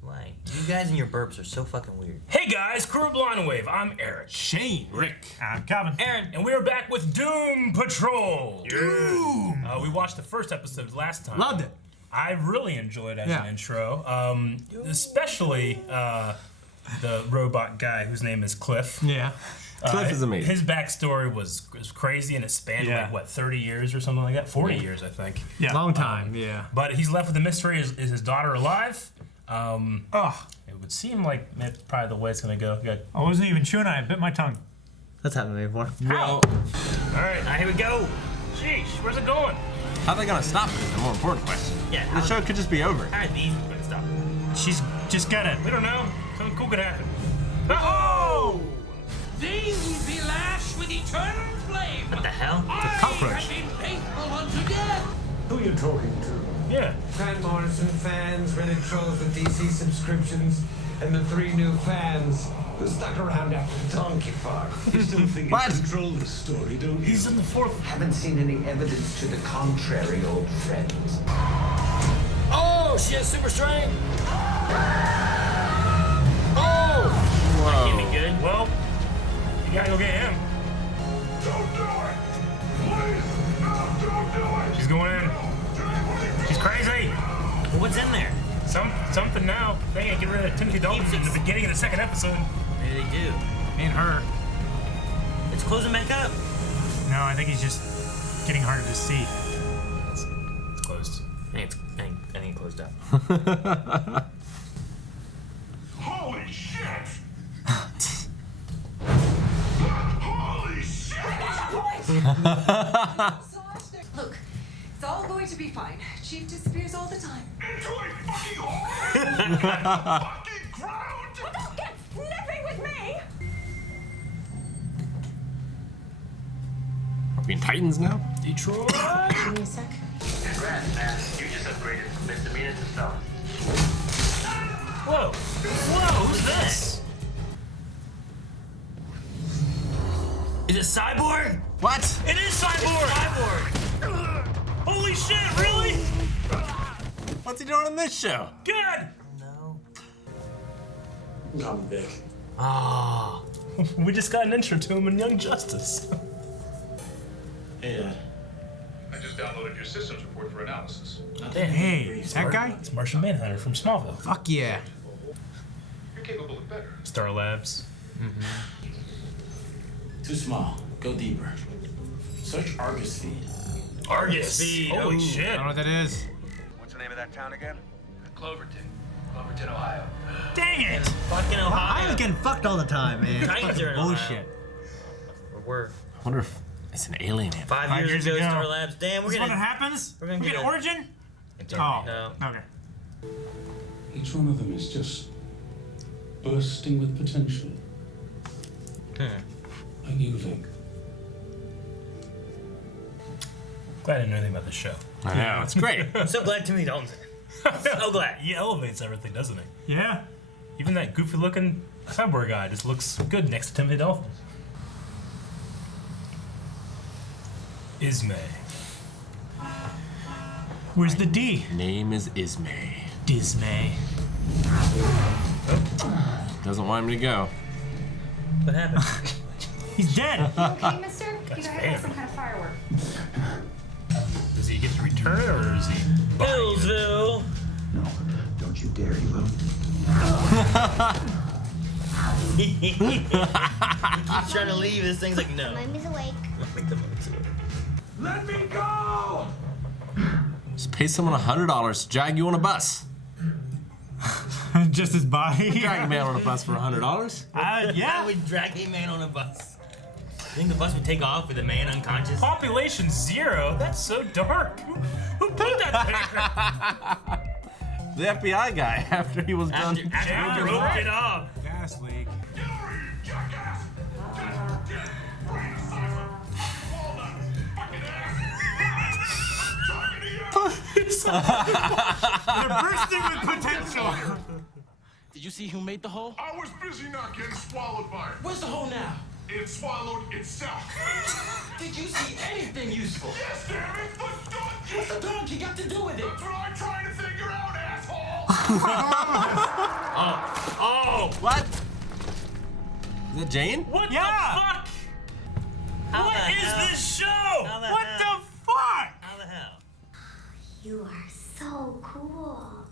Why? You guys and your burps are so fucking weird. Hey guys, Crew Blind Wave. I'm Eric. Shane. Rick. I'm Calvin. Aaron, and we are back with Doom Patrol. Doom. We watched the first episode last time. Loved it. I really enjoyed it as an intro, especially the robot guy whose name is Cliff. Yeah. Cliff is amazing. His backstory was crazy, and it spanned like what, 30 years or something like that? 40 years, I think. Yeah. Long time. Yeah. But he's left with the mystery: is his daughter alive? It would seem like that's probably the way it's gonna go. I wasn't even chewing on it. I bit my tongue. That's happened to me before. Well, all right, here we go. Sheesh, where's it going? How are they gonna stop it is the more important question. Yeah. The show could just be over. All right, these. Stop. She's just gotta. We don't know. Something cool could happen. Oh! They will be lashed with eternal flame. What the hell? I cockroach. have been faithful unto death. Who are you talking to? Yeah. Grant Morrison fans, Reddit trolls with DC subscriptions, and the 3 new fans who stuck around after the donkey farm. You still think you What? control the story, don't you? He's in the 4th. Haven't seen any evidence to the contrary, old friend. Oh, she has super strength. Oh. Whoa. Can't be good. Well, you gotta go get him. Don't do it! Please! No, don't do it! She's going in. She's crazy. Well, what's in there? Something now. They ain't get rid of Timothy Dalton in the beginning of the 2nd episode. Maybe they do. Me and her. It's closing back up. No, I think he's just getting harder to see. It's closed. I think it closed up. Holy shit! Holy shit! Look, it's all going to be fine. Chief disappears all the time. Into a fucking hole! Fucking ground! Well, don't get snippy with me! Are we in Titans now? Detroit. Give me a sec. Congrats, man. You just upgraded from misdemeanor to felon. Whoa. Whoa, who's this? Is it Cyborg? What? It is Cyborg! Cyborg. Holy shit, really? What's he doing in this show? Good! No. I'm Vic. Ah. We just got an intro to him in Young Justice. Yeah. I just downloaded your systems report for analysis. Hey, that guy? It's Martian Manhunter from Smallville. Fuck yeah. You're capable of better. Star Labs. Too small. Go deeper. Search Argus feed. Argus. Holy I shit. don't know what that is. What's the name of that town again? Cloverton. Cloverton, Ohio. Dang it! Fucking I Ohio. was getting fucked all the time, man. Titans are in Bullshit. Or were. I wonder if it's an alien. 5 years ago, Star Labs. Damn, we're This is when it gonna. happens? We're gonna We get get a- origin? It's Oh. already- No. Okay. Each one of them is just bursting with potential. Like you, Vic. Glad I didn't know anything about this show. I know, it's great. I'm so glad Timothy Dalton's in it. So glad. He elevates everything, doesn't he? Yeah. Even that goofy looking cyborg guy just looks good next to Timothy Dalton. Ismay. Where's the D? Name is Ismay. Dismay. Doesn't want him to go. What happened? He's dead. Okay, mister? You That's gotta fair. have some kind of firework. Does he get to return it, or is he? Hillsville. No, don't you dare, you will. He keeps trying to leave. This thing's like, no. Mommy's awake. Make the monkey's awake. Let me go! Just pay someone $100 to drag you on a bus. Just his body. Drag a man on a bus for $100. How Yeah. would drag a man on a bus? You think the bus would take off with a man unconscious? Population 0? That's so dark. Who put that there? The FBI guy, after he was done. After Broke what? it up. Gas leak. Jackass! Just brain asylum! Walnut! Fucking ass! I'm talking to you! They're bursting with potential. Did you see who made the hole? I was busy not getting swallowed by it. Where's the hole now? It swallowed itself. Did you see anything useful? Yes, damn it! The donkey! What's the donkey got to do with it? That's what I'm trying to figure out, asshole! Oh! What? Is it Jane? What Yeah. the fuck? How What the is hell? this show? How the What hell? the fuck? How the hell? You are so cool.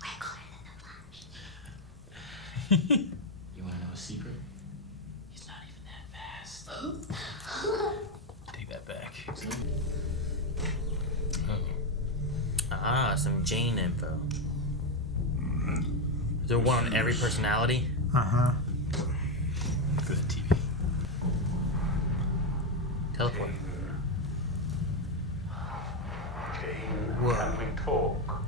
Way cooler than the Flash. You wanna know a secret? He's not even that fast. Take that back. Ah, some Jane info. Is there one on every personality? Uh-huh. For the TV. Teleport. Jane, can we talk?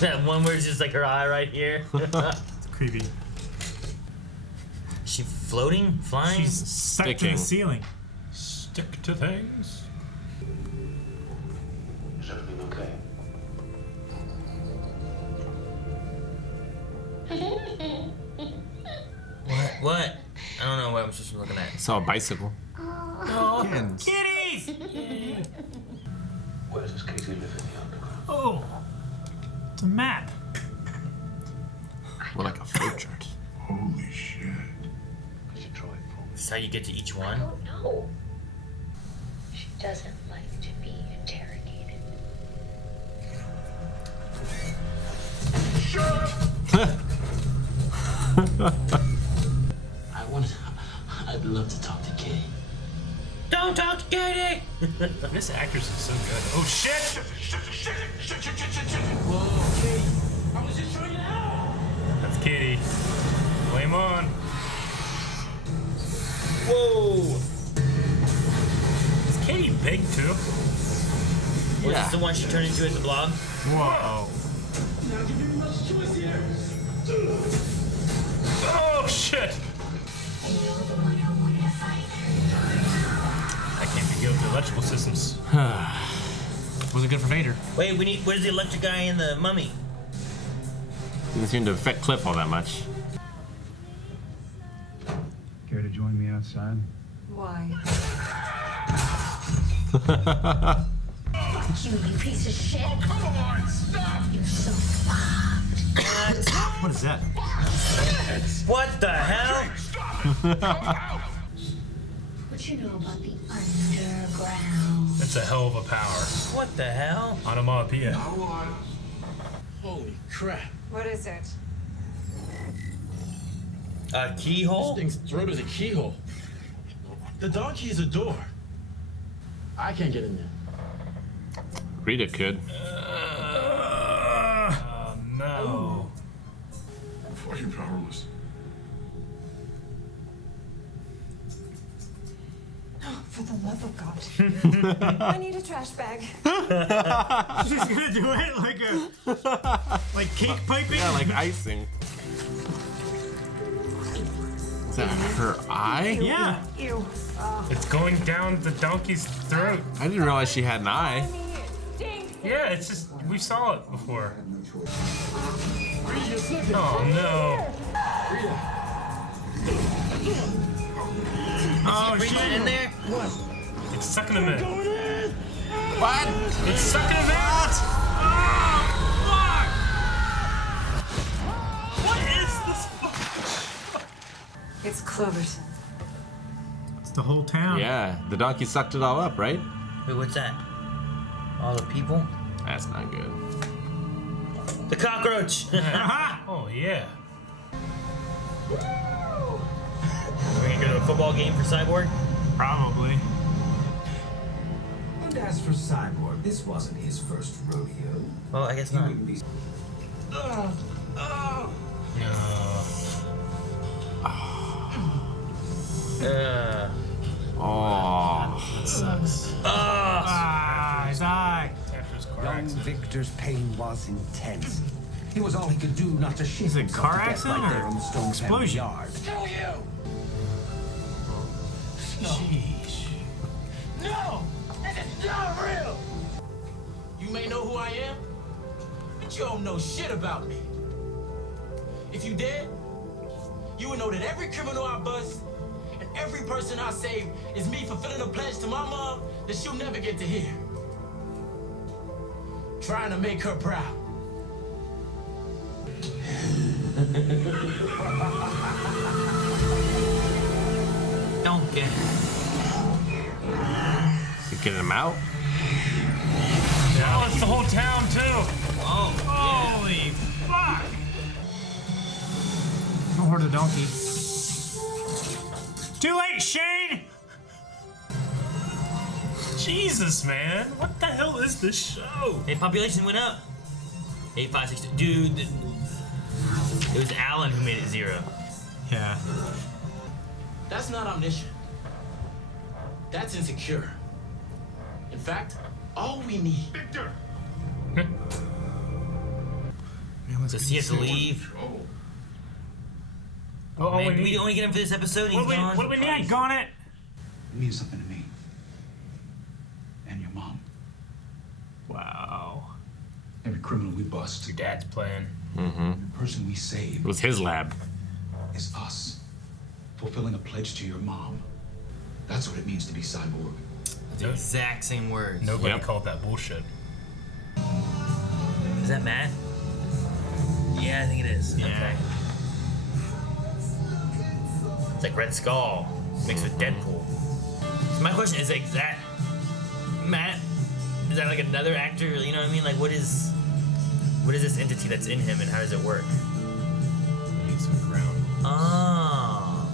That one where it's just like her eye right here. It's creepy. She floating? Flying? She's stuck to Sticking. the ceiling. Stick to things. Is everything okay? What? I don't know what I'm supposed to be looking at. Saw a bicycle. Kittens. Kitties! Where does Katie live in the underground? Oh. It's a map. More like a flow chart. Holy shit. Could you draw it for me? This is how you get to each one? don't know. She doesn't like to be interrogated. I'd love to talk to Kitty. Don't talk to Katie! This actress is so good. Oh shit! Whoa, Kitty. I was just showing you out. That's Kitty. Flame on. Whoa! Is Katie big too? Was this the one she turned into at the blog? Whoa. Not giving me much choice here. Oh shit! And you're the one who wanted to fight. I can't be good with the electrical systems. Wasn't good for Vader. Wait, where's the electric guy in the mummy? Didn't seem to affect Cliff all that much. Care to join me outside? Why? You piece of shit. Come on, stop. You're so fucked. What is that? What the hell? Stop. Come out. What you know about the underground? That's a hell of a power. What the hell? Onomatopoeia. Holy crap. What is it? A keyhole? This thing's throat is a keyhole. The donkey is a door. I can't get in there. Rita could. Oh no. Before you're powerless. For the love of God. I need a trash bag. She's gonna do it like cake piping? Yeah, like icing. Is that her eye? Yeah. Ew. It's going down the donkey's throat. I didn't realize she had an eye. Yeah, it's just, we saw it before. Oh no. Oh, Bring it in there? It's sucking him in. What? It's sucking him out! What is this? It's Cloverton. It's the whole town. Yeah, the donkey sucked it all up, right? Wait, what's that? All the people? That's not good. The cockroach! Oh yeah. We're gonna go to a football game for Cyborg? Probably. And as for Cyborg, this wasn't his first rodeo. Well, I guess He not. wouldn't be. No. Oh. That sucks. Ah, his eye. After his car Young accident. Victor's pain was intense. It was all he could do not to shit Is it himself car to death accident right there or in the Stone family explosion? yard. Kill you. Sheesh. No. This is not real. You may know who I am, but you don't know shit about me. If you did, you would know that every criminal I bust and every person I save is me fulfilling a pledge to my mom that she'll never get to hear. trying to make her proud. Don't get You get him out? Oh, it's the whole town too. Oh, Holy fuck! Don't hurt the donkey. Too late, Shane. Jesus, man. What the hell is this show? Hey, population went up. 8562. Dude, it was Alan who made it 0. Yeah. That's not omniscient. That's insecure. In fact, all we need. Victor! Does he have to leave? Oh, man, we only get him for this episode. He's gone. What do we need? Gone it. It means something to me. And your mom. Wow. Every criminal we bust. Your dad's playing. Mm-hmm. The person we save. It was his lab. Is us. Fulfilling a pledge to your mom. That's what it means to be cyborg. The exact same words. Nobody called that bullshit. Is that Matt? Yeah, I think it is. Yeah. Okay. It's like Red Skull mixed with Deadpool. So my question is, like, is that Matt? Is that like another actor? You know what I mean? Like, what is this entity that's in him, and how does it work? We need some ground. Oh.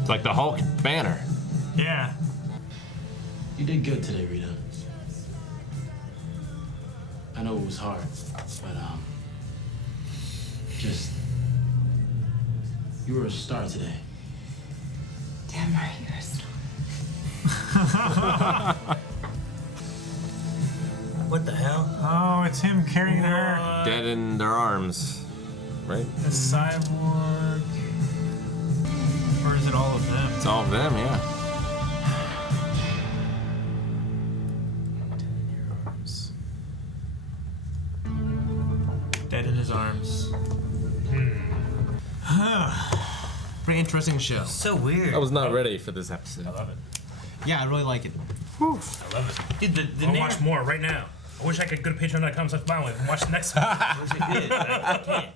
It's like the Hulk banner. Yeah. You did good today, Rita. I know it was hard, but you were a star today. Damn right, you're a star. What the hell? Oh, it's him carrying her. Dead in their arms. Right? The cyborg. Or is it all of them? It's all of them, yeah. Dead in his arms. Pretty interesting show. So weird. I was not ready for this episode. I love it. Yeah, I really like it. I love it. Dude, the I'll watch more right now. I wish I could go to patreon.com/BioWave and watch the next one. I wish I did, but I can't.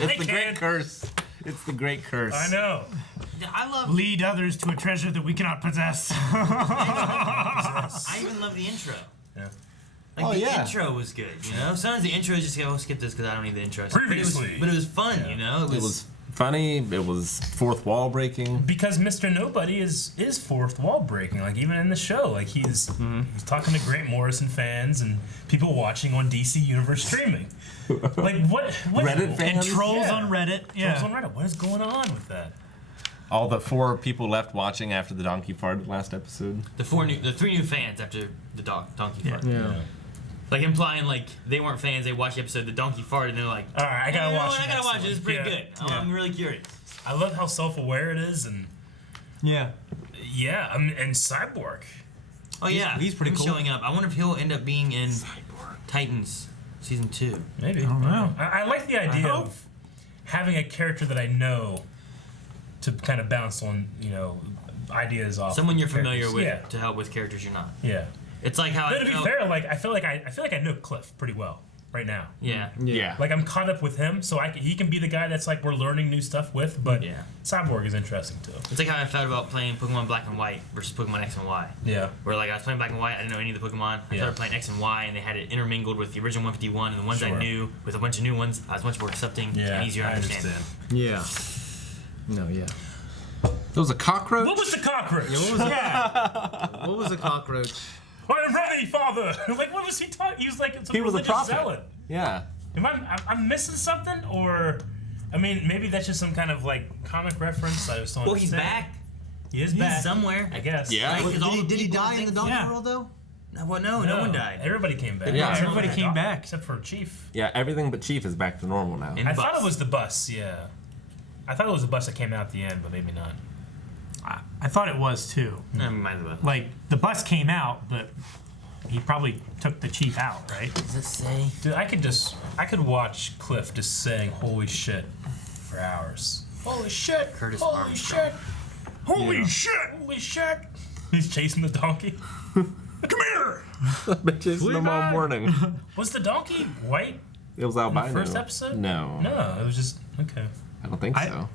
It's the great curse. It's the great curse. I know. I love. Lead others to a treasure that we cannot possess. I even love the intro. Yeah. Like the intro was good, you know. Sometimes the intro is just go skip this because I don't need the intro. Previously. But it was fun, you know. It was funny. It was fourth wall breaking. Because Mr. Nobody is fourth wall breaking. Like even in the show, like he's talking to Grant Morrison fans and people watching on DC Universe streaming. Like what Reddit fans? And trolls on Reddit. Yeah. Trolls on Reddit. What is going on with that? All the 4 people left watching after the donkey farted last episode. The 3 new fans after the donkey fart. Yeah. Like implying like they weren't fans. They watched the episode. The donkey farted, and they're like, all right, I gotta watch it. I gotta watch it. It's pretty good. Yeah. I'm really curious. I love how self-aware it is, and yeah, and Cyborg. Oh yeah, he's pretty cool. Showing up. I wonder if he'll end up being in Titans season 2. Maybe. I don't know. I like the idea of having a character that I know to kind of bounce on, ideas off. Someone you're familiar characters. with to help with characters you're not. Yeah. It's like how But to be fair, like I feel like I know Cliff pretty well right now. Yeah. Yeah. Like I'm caught up with him, so he can be the guy that's like we're learning new stuff with. But Yeah. Cyborg is interesting too. It's like how I felt about playing Pokemon Black and White versus Pokemon X and Y. Yeah. Where like I was playing Black and White, I didn't know any of the Pokemon. I started playing X and Y, and they had it intermingled with the original 151 and the ones I knew with a bunch of new ones. I was much more accepting and easier to understand. Yeah. No, yeah. There was a cockroach? What was the cockroach? Yeah, what was the What was the cockroach? I'm ready, father. Like, what was he talking? He was like some He was a religious prophet. zealot. Yeah. I'm missing something, or I mean, maybe that's just some kind of like comic reference. I just don't. Well, he's understand. back. He is back somewhere. I guess. Yeah. Like, 'cause all the Did he people die in the think- donkey world though? No, well, no one died. Everybody came back. Yeah. Everybody came back. except for Chief. Yeah, everything but Chief is back to normal now. And I bus. thought it was the bus. Yeah. I thought it was the bus that came out at the end, but maybe not. I thought it was too. No, might as well. Like the bus came out, but he probably took the chief out, right? Does it say? Dude, I could watch Cliff just saying "holy shit" for hours. Holy shit! Curtis Holy Armstrong. shit! Holy shit! Holy shit! He's chasing the donkey. Come here! Been chasing them all morning. Was the donkey white It was in albino. the first episode? No. No, it was just okay. I don't think so.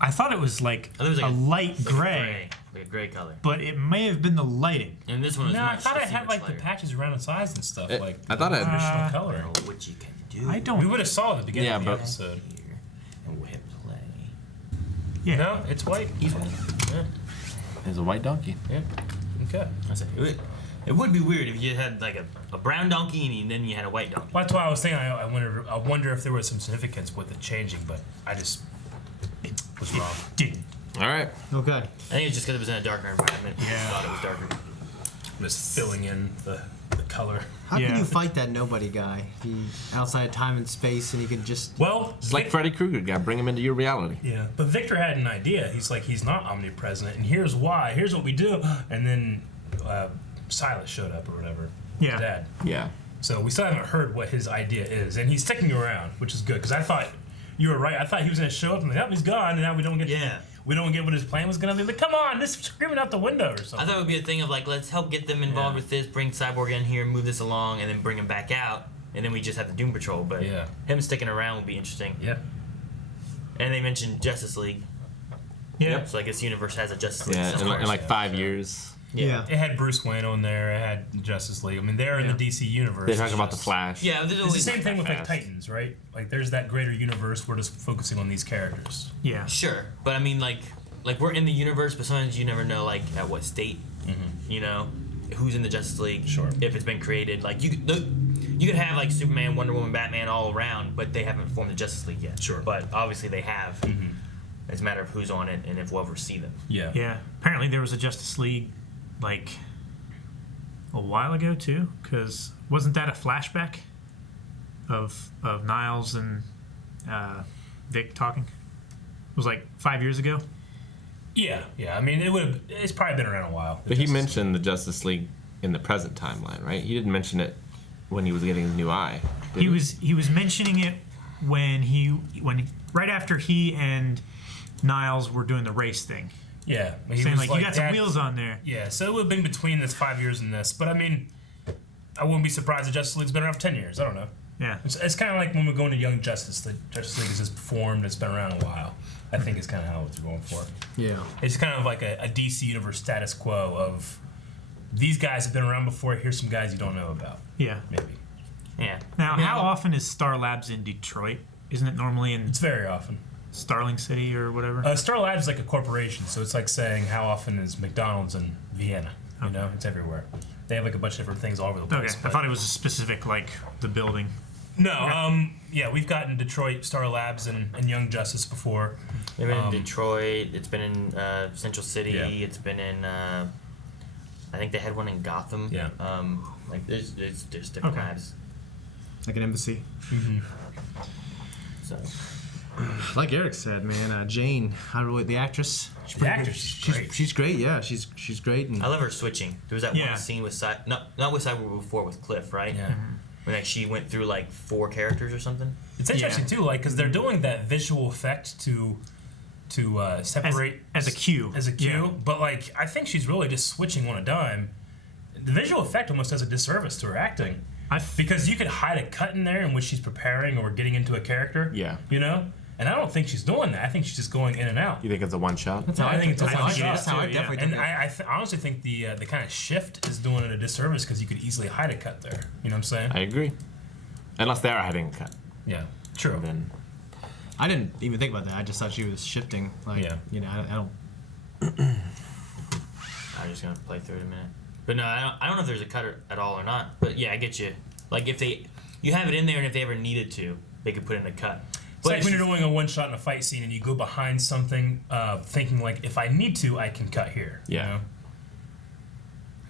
I thought it was like I thought it was like a light gray, like a gray color. but it may have been the lighting. And this one was No, I much thought it much had like the lighter. patches around its eyes and stuff. Like I thought it had traditional I color. don't know what you can do. I don't. We would have saw it at the beginning Yeah, of the but- episode. Here and we'll hit play. Yeah. No, it's white. He's white. Yeah. It's a white donkey. Yeah. Okay. I say, it would be weird if you had like a brown donkey and then you had a white donkey. Well, that's why I was thinking. I wonder if there was some significance with it changing, but I just was wrong. Didn't. All right. Okay. I think it's just because it was in a darker environment. Yeah. I thought it was darker. Just filling in the color. How can Yeah. you fight that nobody guy? He outside of time and space, and he can just. Well, It's like Freddy Krueger. Got to bring him into your reality. Yeah, but Victor had an idea. He's like, he's not omnipresent, and here's why. Here's what we do. And then Silas showed up or whatever. Yeah. His dad. Yeah. So we still haven't heard what his idea is, and he's sticking around, which is good because I thought you were right. I thought he was gonna show up and like, oh, he's gone, and now we don't get. We don't get what his plan was gonna be. Like, come on, this screaming out the window or something. I thought it would be a thing of like, let's help get them involved with this, bring Cyborg in here, move this along, and then bring him back out, and then we just have the Doom Patrol. But him sticking around would be interesting. Yeah. And they mentioned Justice League. Yeah. So I guess the universe has a Justice League. Yeah, somewhere. in like 5 years. Yeah. It had Bruce Wayne on there. It had Justice League. I mean, they're in the DC universe. They talk It's about the just- Flash. Yeah, there's It's the always same like thing that with like fast. Titans, right? Like, there's that greater universe. We're just focusing on these characters. Yeah. Sure, but I mean, like we're in the universe, but sometimes you never know, like at what state, you know, who's in the Justice League. Sure. If it's been created, like you could have like Superman, Wonder Woman, Batman all around, but they haven't formed the Justice League yet. Sure. But obviously they have. It's a matter of who's on it and if we'll ever see them. Yeah. Yeah. Apparently there was a Justice League, like a while ago too, because wasn't that a flashback of Niles and Vic talking? It was like 5 years ago. Yeah. I mean, it's probably been around a while. But he mentioned the Justice League in the present timeline, right? He didn't mention it when he was getting his new eye. He was mentioning it when right after he and Niles were doing the race thing. Yeah. He Saying was like, you got some that- wheels on there. Yeah, so it would have been between this 5 years and this. But I mean, I wouldn't be surprised if Justice League's been around for 10 years. I don't know. Yeah. It's kind of like when we're going to Young Justice. The Justice League is just formed. It's been around a while. I think it's kind of how it's going for. Yeah. It's kind of like a DC Universe status quo of these guys have been around before. Here's some guys you don't know about. Yeah. Maybe. Yeah. Now, how often is Star Labs in Detroit? Isn't it normally in It's very often. Starling City or whatever? Star Labs is like a corporation, so it's like saying how often is McDonald's in Vienna? You know, it's everywhere. They have like a bunch of different things all over the place. Okay, I but- thought it was a specific, like, the building. No, yeah, we've gotten Detroit, Star Labs, and Young Justice before. They've been in Detroit. It's been in Central City. Yeah. It's been in. I think they had one in Gotham. Yeah. Like there's different kinds. Like an embassy. So. Like Eric said, man, Jane, the actress. The actress, she's great. Yeah, she's great. And I love her switching. There was that one scene with not with Cyborg before, with Cliff, right? Yeah. When like she went through like 4 characters or something. It's interesting too, like because they're doing that visual effect to separate as a cue. Yeah. But like I think she's really just switching on a dime. The visual effect almost does a disservice to her acting. Because you could hide a cut in there in which she's preparing or getting into a character. Yeah. You know? And I don't think she's doing that. I think she's just going in and out. You think it's a one shot? I think it's a one shot. That's how I definitely And took it. I honestly think the kind of shift is doing it a disservice because you could easily hide a cut there. You know what I'm saying? I agree. Unless they are hiding a cut. Yeah. True. Then I didn't even think about that. I just thought she was shifting. Like, you know, I don't. I'm just gonna play through it a minute. But no, I don't know if there's a cut at all or not. But yeah, I get you. Like if you have it in there, and if they ever needed to, they could put in a cut. It's like when you're doing a one shot in a fight scene and you go behind something, thinking like, if I need to, I can cut here. Yeah. You know?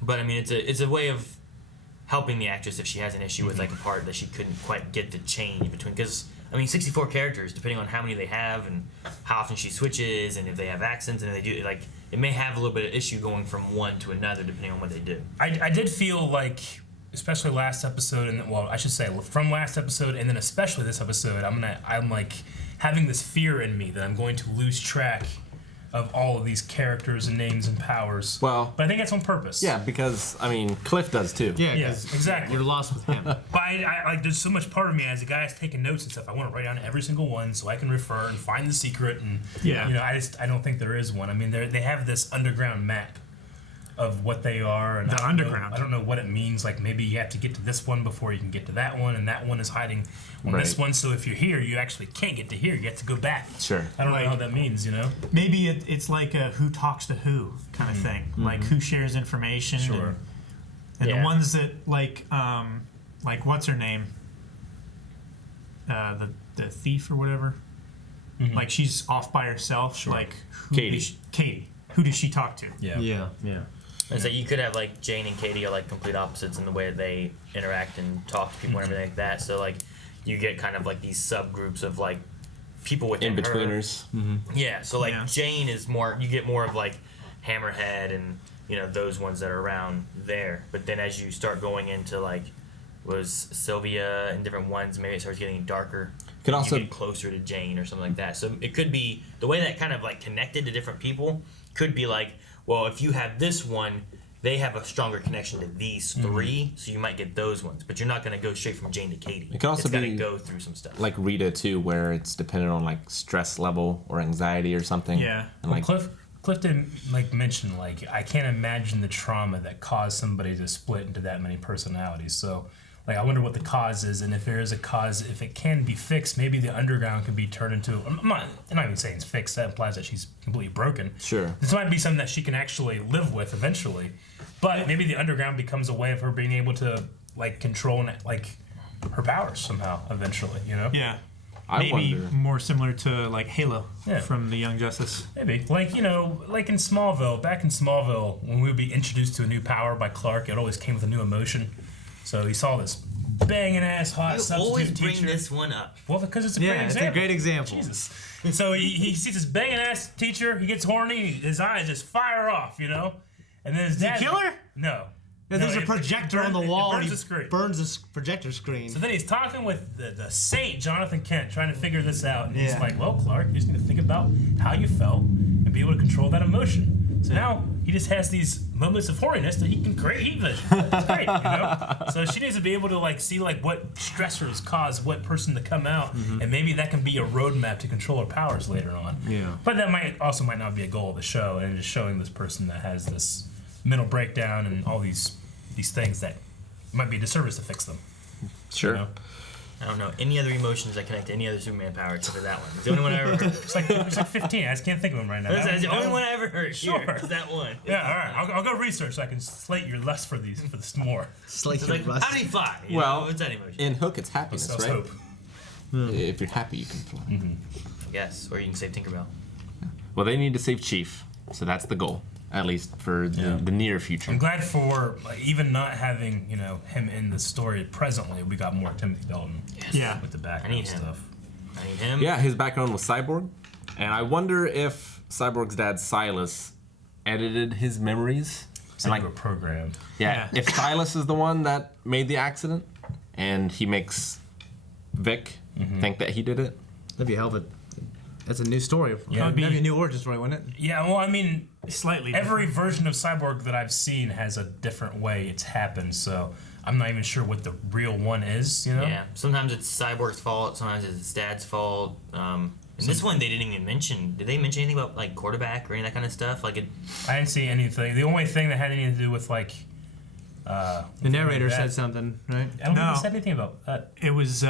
But I mean, it's a way of helping the actress if she has an issue with like a part that she couldn't quite get to change between. Because I mean, 64 characters, depending on how many they have and how often she switches, and if they have accents and if they do, like it may have a little bit of issue going from one to another depending on what they do. I did feel like, especially last episode, and well, I should say from last episode, and then especially this episode, I'm like having this fear in me that I'm going to lose track of all of these characters and names and powers. Well, but I think that's on purpose. Yeah, because I mean, Cliff does too. Yeah, exactly. You're lost with him. But I like, there's so much part of me as a guy that's taking notes and stuff. I want to write down every single one so I can refer and find the secret. And you know, I don't think there is one. I mean, they have this underground map of what they are, and I don't know what it means. Like maybe you have to get to this one before you can get to that one, and that one is hiding on this one. So if you're here, you actually can't get to here. You have to go back. Sure. I don't know what that means. You know. Maybe it's like a who talks to who kind of thing. Like who shares information. Sure. And the ones that like what's her name? The thief or whatever. Like she's off by herself. Sure. Like Katie. Who does she talk to? Yeah. It's like you could have like Jane and Katie are like complete opposites in the way that they interact and talk to people and everything like that. So like you get kind of like these subgroups of like people within in-betweeners. Yeah. So like Jane is more, you get more of like Hammerhead and you know those ones that are around there. But then as you start going into like was Sylvia and different ones, maybe it starts getting darker. Could also you get closer to Jane or something like that. So it could be the way that kind of like connected to different people could be like, well, if you have this one, they have a stronger connection to these three, so you might get those ones. But you're not going to go straight from Jane to Katie. It could also it's be to go through some stuff. Like Rita too, where it's dependent on like stress level or anxiety or something. Yeah. And well, like Cliff didn't like mention like I can't imagine the trauma that caused somebody to split into that many personalities. So like I wonder what the cause is, and if there is a cause, if it can be fixed, maybe the underground can be turned into. I'm not even saying it's fixed. That implies that she's completely broken. Sure. This might be something that she can actually live with eventually, but maybe the underground becomes a way of her being able to like control like her powers somehow eventually. You know? Yeah. I Maybe wonder. more similar to like Halo from the Young Justice. Maybe. Like, you know, like in Smallville, back in Smallville, when we would be introduced to a new power by Clark, it always came with a new emotion. So he saw this banging ass hot substitute always teacher. bring this one up. Well, because it's a great example. it's a great example. Jesus. And so he sees this banging ass teacher, he gets horny, his eyes just fire off, you know? And then his dad... kill her? No. No, there's a projector on the wall. It burns and the screen. Burns the projector screen. So then he's talking with the saint, Jonathan Kent, trying to figure this out. And he's like, well, Clark, you just need to think about how you felt and be able to control that emotion. So now he just has these moments of horniness that he can create heat vision. It's great, you know? So she needs to be able to like see like what stressors cause what person to come out, and maybe that can be a roadmap to control her powers later on. Yeah. But that might not be a goal of the show, and just showing this person that has this mental breakdown and all these things that might be a disservice to fix them. Sure. You know? I don't know any other emotions that connect to any other Superman power except for that one. It's the only one I ever heard. It's like 15. I just can't think of them right now. That's the only one I ever heard. Sure. Here, is that one. Yeah, all right. I'll go research so I can slate your lust for this more. Slate It's your like, lust. how do you fly? You Well, know, it's that emotion. in Hook, it's happiness, Let's right? hope. If you're happy, you can fly. Yes, or you can save Tinkerbell. Well, they need to save Chief, so that's the goal, at least for the near future. I'm glad for even not having him in the story presently. We got more Timothy Dalton. Yes. Yeah. With the I background need him. stuff. I need him. Yeah, his background was Cyborg, and I wonder if Cyborg's dad Silas edited his memories. So they were programmed. Yeah, if Silas is the one that made the accident, and he makes Vic think that he did it. That'd be a hell of a... That's a new story. Yeah, That'd be a new origin story, wouldn't it? Yeah, well, I mean, Slightly every version of Cyborg that I've seen has a different way it's happened, so I'm not even sure what the real one is, you know? Yeah, sometimes it's Cyborg's fault, sometimes it's his dad's fault. In this one, they didn't even mention. Did they mention anything about like quarterback or any of that kind of stuff? Like I didn't see anything. The only thing that had anything to do with like the narrator said something, right? I don't think they said anything about that. It was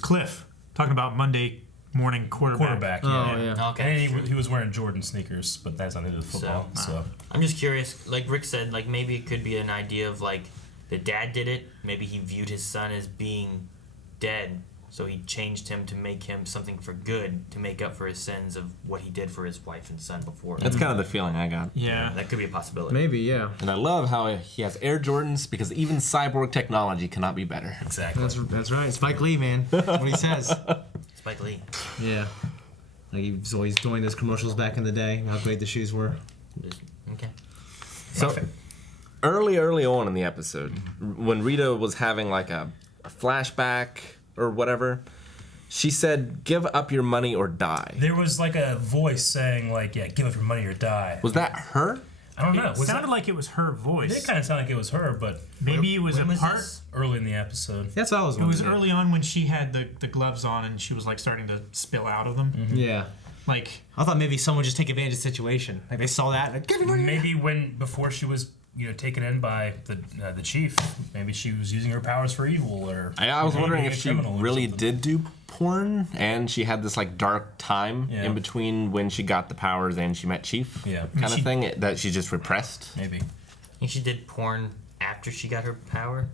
Cliff talking about Monday morning quarterback. Yeah. Okay. And he was wearing Jordan sneakers, but that's not into football. So I'm just curious. Like Rick said, like maybe it could be an idea of like the dad did it. Maybe he viewed his son as being dead, so he changed him to make him something for good to make up for his sins of what he did for his wife and son before. That's kind of the feeling I got. Yeah. That could be a possibility. Maybe, yeah. And I love how he has Air Jordans because even Cyborg technology cannot be better. Exactly. That's right. Spike Lee, man. What he says. Spike Lee. Yeah. Like he's always doing those commercials back in the day, how great the shoes were. Okay. So early on in the episode, when Rita was having like a flashback or whatever, She said, "Give up your money or die." There was like a voice saying, like, "Yeah, give up your money or die." Was that her? I don't know. It sounded like it was her voice. It did kind of sound like it was her, but maybe it was a part early in the episode. That's what I was It was wondering. early on when she had the gloves on and she was like starting to spill out of them. Yeah. Like I thought maybe someone just take advantage of the situation. Like they saw that. Like, give me money. Maybe before she was taken in by the chief, maybe she was using her powers for evil, or I was wondering if she criminal or really something. did do porn, and she had this like dark time Yeah. in between when she got the powers and she met Chief, kind of thing that she just repressed. Maybe. think she did porn after she got her power.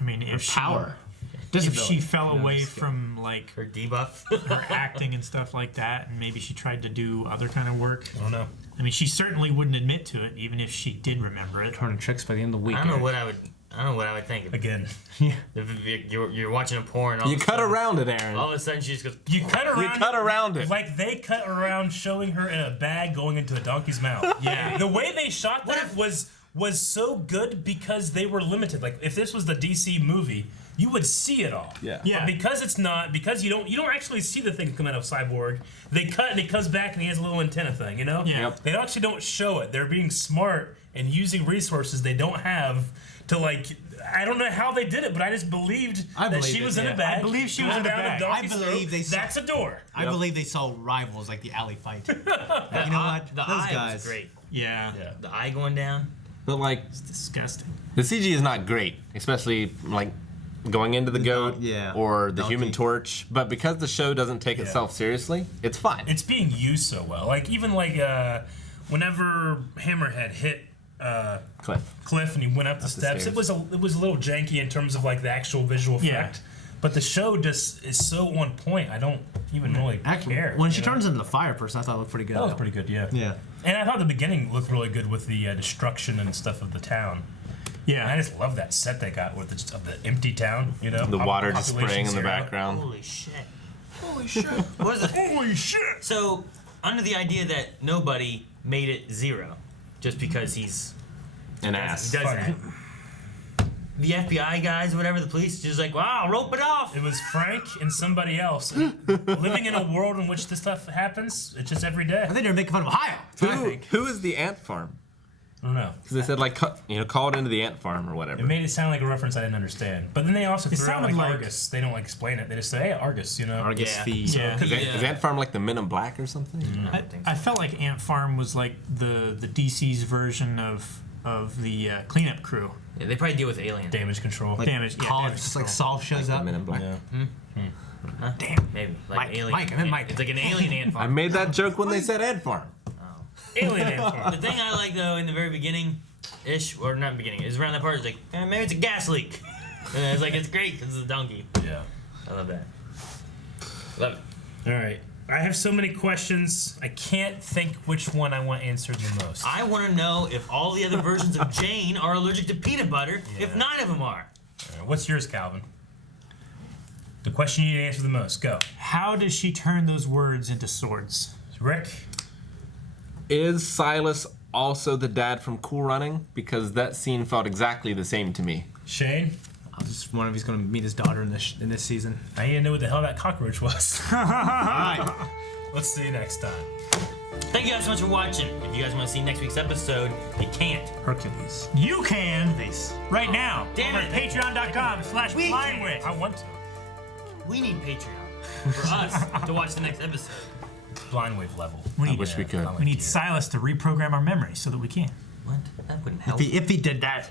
I mean, if she fell away from like her debuff, her acting and stuff like that, and maybe she tried to do other kind of work. I don't know. I mean, she certainly wouldn't admit to it, even if she did remember it. Turning tricks by the end of the week. I don't know what I would think. Again, you're watching a porn. You cut around it, Aaron. All of a sudden, she just goes. You cut around it. Like they cut around showing her in a bag going into a donkey's mouth. Yeah. The way they shot that was so good because they were limited. Like if this was the DC movie, you would see it all. Yeah. But because it's not, because you don't actually see the thing come out of Cyborg. They cut and it comes back and he has a little antenna thing, you know? Yeah. Yep. They actually don't show it. They're being smart and using resources they don't have to like. I don't know how they did it, but I just believed that she was in a bag. I believe she was in a bag. I believe they saw, that's a door. I believe they saw Rivals, like the alley fight. You know what? The Those eye guys. was great. Yeah. The eye going down. But like, it's disgusting. The CG is not great, especially like going into the goat or the Human Torch. But because the show doesn't take itself seriously, it's fine. It's being used so well. Like even like whenever Hammerhead hit Cliff and he went up the steps, it was a little janky in terms of like the actual visual effect. But the show just is so on point. I don't even really care. When she turns into the fire person, I thought it looked pretty good. That was pretty good, yeah. Yeah. And I thought the beginning looked really good with the destruction and stuff of the town. Yeah. And I just love that set they got with the empty town, you know? The water just Population spraying in the zero. background. Holy shit. Holy shit. What is it? Holy shit. So, under the idea that nobody made it zero, just because he's an ass. He does that. The FBI guys, whatever, the police, just like, wow, rope it off. It was Frank and somebody else. Living in a world in which this stuff happens, it's just every day. I think they're making fun of Ohio. Who is the ant farm? I don't know. Because they said like, call it into the ant farm or whatever. It made it sound like a reference I didn't understand. But then they also It threw out like sounded like- Argus. They don't like explain it. They just say, hey, Argus, you know? Argus fees. Yeah. Is Ant Farm like the Men in Black or something? I felt like Ant Farm was like the DC's version of the cleanup crew. Yeah, they probably deal with aliens. Damage control. Like damage. college, damage just like control. Saul shows up. Men in Black. Huh? Damn. Maybe. Like Mike, alien. Mike, and then Mike. It's like an alien ant farm. I made that joke when they said Ant Farm. Alien ant farm. The thing I like though in the very beginning-ish, or not beginning, is around that part. It's like maybe it's a gas leak. And it's like it's great because it's a donkey. Yeah. I love that. Love it. All right. I have so many questions. I can't think which one I want answered the most. I want to know if all the other versions of Jane are allergic to peanut butter. If 9 of them are. All right, what's yours, Calvin? The question you need to answer the most. Go. How does she turn those words into swords? Rick? Is Silas also the dad from Cool Running? Because that scene felt exactly the same to me. Shane? I was just wondering if he's going to meet his daughter in this season. I didn't know what the hell that cockroach was. All right. Let's see you next time. Thank you guys so much for watching. If you guys want to see next week's episode, you can't. Hercules. You can right now. Damn over it. at patreon.com/blindwitch. I want to. We need Patreon for us to watch the next episode. Blind wave level. We I need, wish we could. we need Silas to reprogram our memory so that we can. What? That wouldn't help. If he did that.